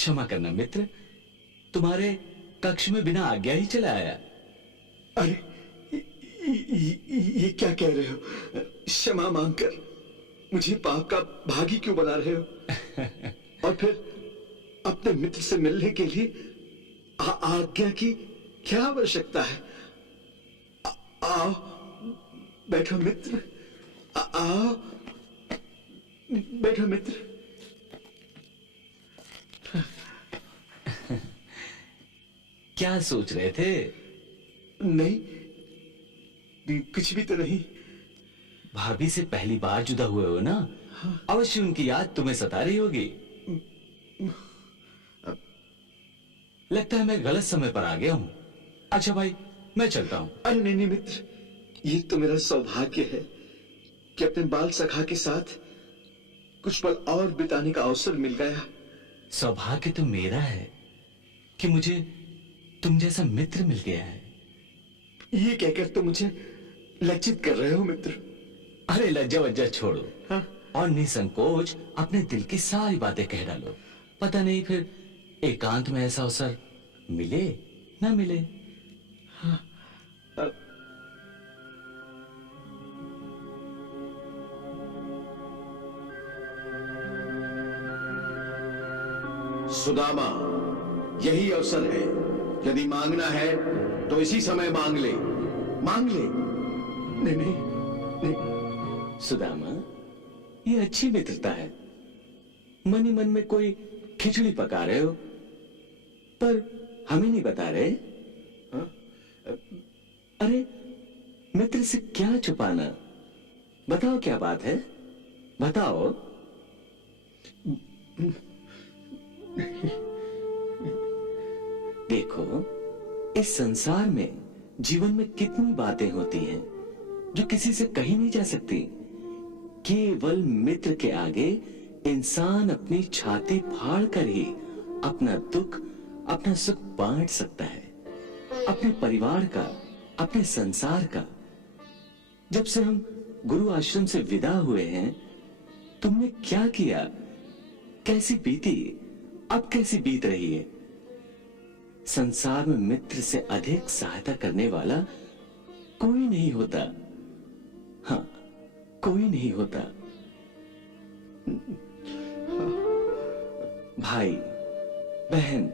क्षमा करना मित्र, तुम्हारे कक्ष में बिना आज्ञा ही चला आया। अरे ये क्या कह रहे हो? क्षमा मांगकर मुझे पाप का भागी क्यों बना रहे हो? और फिर अपने मित्र से मिलने के लिए आज्ञा की क्या आवश्यकता है? आओ बैठो मित्र, आओ बैठो मित्र। क्या सोच रहे थे? नहीं, कुछ भी तो नहीं। भाभी से पहली बार जुदा हुए हो ना? हाँ। अवश्य उनकी याद तुम्हें सता रही होगी। लगता है मैं गलत समय पर आ गया हूं। अच्छा भाई, मैं चलता हूं। अरे नहीं मित्र, ये तो मेरा सौभाग्य है कि अपने बाल सखा के साथ कुछ पल और बिताने का अवसर मिल गया। सौभाग्य तो मेरा है कि मुझे तुम जैसा मित्र मिल गया है। ये कहकर तो मुझे लज्जित कर रहे हो मित्र। अरे लज्जा वज्जा छोड़ो। हाँ? और निसंकोच अपने दिल की सारी बातें कह डालो। पता नहीं फिर एकांत में ऐसा अवसर मिले ना मिले। हाँ। सुदामा, यही अवसर है। यदि मांगना है तो इसी समय मांग ले, मांग ले। नहीं नहीं नहीं। सुदामा, ये अच्छी मित्रता है। मन ही मन में कोई खिचड़ी पका रहे हो, पर हमें नहीं बता रहे। हा? अरे मित्र से क्या छुपाना? बताओ क्या बात है, बताओ। देखो, इस संसार में जीवन में कितनी बातें होती हैं जो किसी से कही नहीं जा सकती। केवल मित्र के आगे इंसान अपनी छाती फाड़ कर ही अपना दुख, अपना सुख बांट सकता है, अपने परिवार का, अपने संसार का। जब से हम गुरु आश्रम से विदा हुए हैं, तुमने क्या किया, कैसी बीती, अब कैसी बीत रही है? संसार में मित्र से अधिक सहायता करने वाला कोई नहीं होता। हाँ, कोई नहीं होता। भाई, बहन,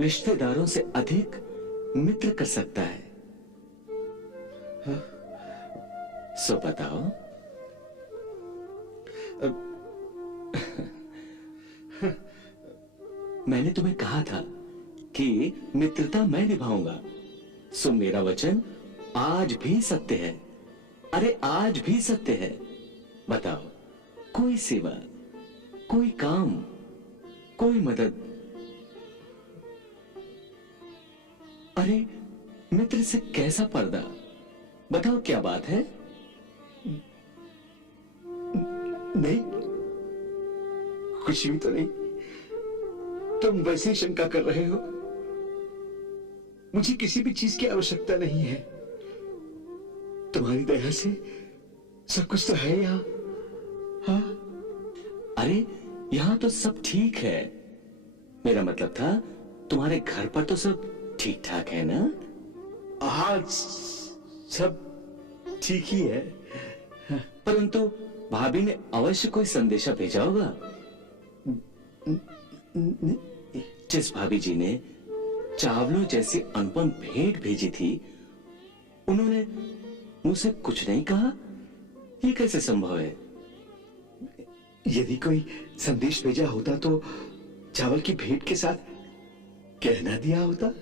रिश्तेदारों से अधिक मित्र कर सकता है। सो बताओ। मैंने तुम्हें कहा था कि मित्रता मैं निभाऊंगा, सो मेरा वचन आज भी सत्य है। अरे आज भी सत्य है। बताओ, कोई सेवा, कोई काम, कोई मदद। अरे मित्र से कैसा पर्दा? बताओ क्या बात है? नहीं, कुछ भी तो नहीं। तुम वैसे ही शंका कर रहे हो। मुझे किसी भी चीज की आवश्यकता नहीं है। तुम्हारी दया से सब कुछ तो है यहाँ। हाँ? अरे यहां तो सब ठीक है। मेरा मतलब था तुम्हारे घर पर तो सब ठीक ठाक है ना? हाँ, सब ठीक ही है। परंतु भाभी ने अवश्य कोई संदेशा भेजा होगा। जिस भाभी जी ने चावलों जैसी अनुपम भेंट भेजी थी, उन्होंने मुझसे कुछ नहीं कहा। ये कैसे संभव है? यदि कोई संदेश भेजा होता तो चावल की भेंट के साथ कहना दिया होता।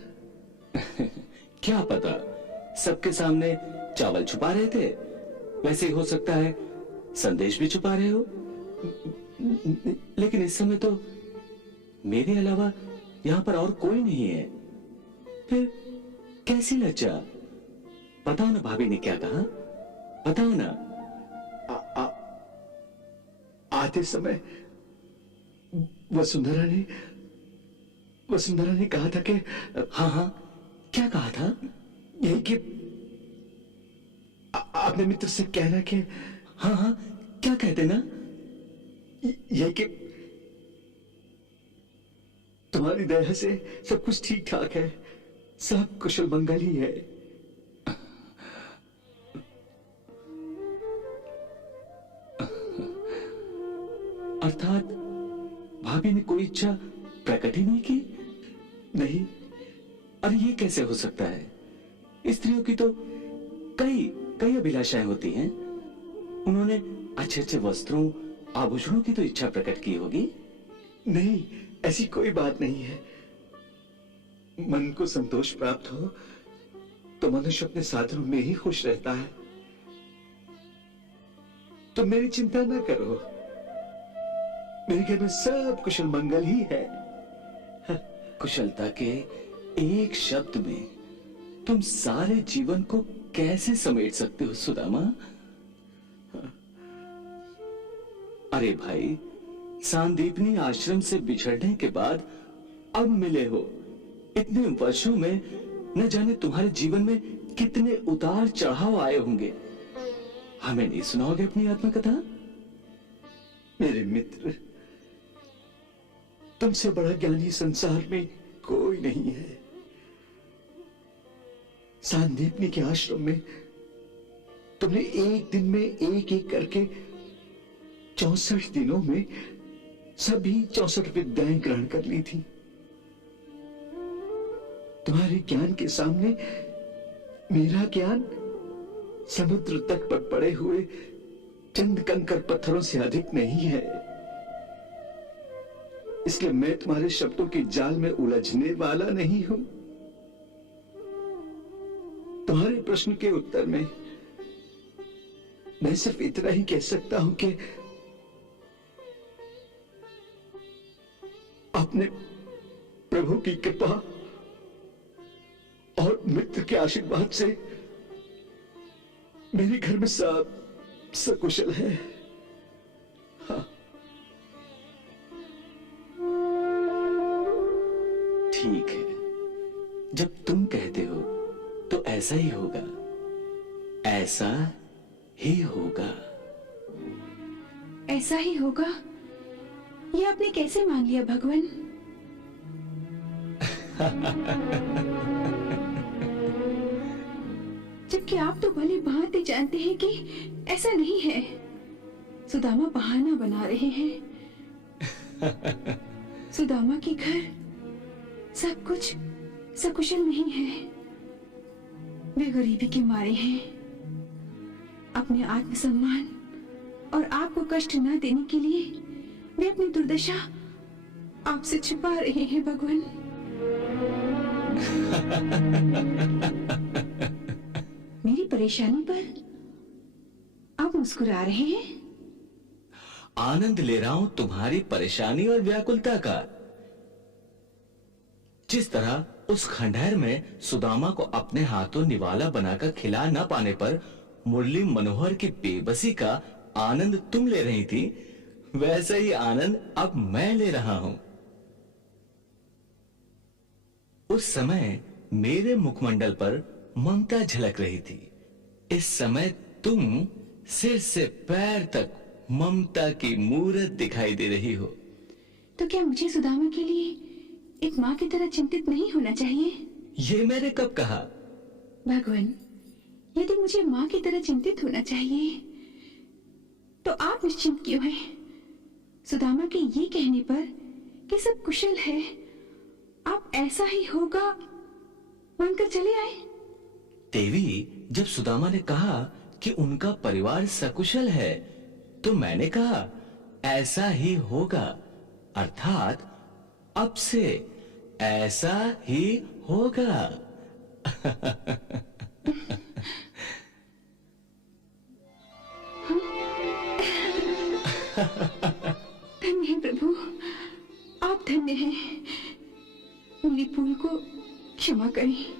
क्या पता, सबके सामने चावल छुपा रहे थे। वैसे ही हो सकता है संदेश भी छुपा रहे हो। लेकिन इस समय तो मेरे अलावा यहां पर और कोई नहीं है। फिर कैसी लज्जा? बताओ ना, भाभी ने क्या कहा? बताओ ना। आते समय वसुंधरा ने कहा था कि हाँ हाँ, क्या कहा था? यही कि अपने मित्र से कहना कि हाँ हाँ, क्या कहते ना? यही कि तुम्हारी दया से सब कुछ ठीक ठाक है, सब कुशल मंगल ही है। अर्थात भाभी ने कोई इच्छा प्रकट ही नहीं की? नहीं। अरे ये कैसे हो सकता है? स्त्रियों की तो कई कई अभिलाषाएं होती हैं। उन्होंने अच्छे अच्छे वस्त्रों आभूषणों की तो इच्छा प्रकट की होगी। नहीं, ऐसी कोई बात नहीं है। मन को संतोष प्राप्त हो तो मनुष्य अपने साधनों में ही खुश रहता है। तो मेरी चिंता न करो, मेरे घर में सब कुशल मंगल ही है। कुशलता के एक शब्द में तुम सारे जीवन को कैसे समेट सकते हो सुदामा? अरे भाई, सांदीपनी आश्रम से बिछड़ने के बाद अब मिले हो। इतने वर्षों में न जाने तुम्हारे जीवन में कितने उतार चढ़ाव आए होंगे। हमें नहीं सुनाओगे अपनी आत्मकथा? मेरे मित्र, तुमसे बड़ा ज्ञानी संसार में कोई नहीं है। सांदीपनी के आश्रम में तुमने एक दिन में एक एक करके 64 दिनों में सभी 64 विद्याएं ग्रहण कर ली थी। तुम्हारे ज्ञान के सामने मेरा ज्ञान समुद्र तट पर पड़े हुए चंद कंकर पत्थरों से अधिक नहीं है। इसलिए मैं तुम्हारे शब्दों के जाल में उलझने वाला नहीं हूं। तुम्हारे प्रश्न के उत्तर में मैं सिर्फ इतना ही कह सकता हूं कि अपने प्रभु की कृपा और मित्र के आशीर्वाद से मेरे घर में सब सकुशल है। हाँ। ठीक है, जब तुम कहते हो तो ऐसा ही होगा, ऐसा ही होगा। ऐसा ही होगा, ये आपने कैसे मान लिया भगवान? जबकि आप तो भली भांति जानते हैं कि ऐसा नहीं है। सुदामा बहाना बना रहे हैं। सुदामा के घर सब कुछ सकुशल नहीं है। वे गरीबी के मारे हैं। अपने आत्मसम्मान और आपको कष्ट न देने के लिए वे अपनी दुर्दशा आपसे छिपा रहे हैं भगवान। मेरी परेशानी पर आप मुस्कुरा रहे हैं? आनंद ले रहा हूं तुम्हारी परेशानी और व्याकुलता का। जिस तरह उस खंडहर में सुदामा को अपने हाथों निवाला बनाकर खिला न पाने पर मुरली मनोहर की बेबसी का आनंद तुम ले रही थी, वैसा ही आनंद अब मैं ले रहा हूं। उस समय मेरे मुखमंडल पर ममता झलक रही थी। इस समय तुम सिर से पैर तक ममता की मूरत दिखाई दे रही हो। तो क्या मुझे सुदामा के लिए एक माँ की तरह चिंतित नहीं होना चाहिए? ये मैंने कब कहा? भगवान, यदि मुझे माँ की तरह चिंतित होना चाहिए तो आप निश्चिंत क्यों हैं? सुदामा के ये कहने पर कि सब कुशल है, आप ऐसा ही होगा मानकर चले आए। देवी, जब सुदामा ने कहा कि उनका परिवार सकुशल है तो मैंने कहा ऐसा ही होगा, अर्थात अब से ऐसा ही होगा। धन्य है प्रभु, आप धन्य हैं। मेरी भूल को क्षमा करें।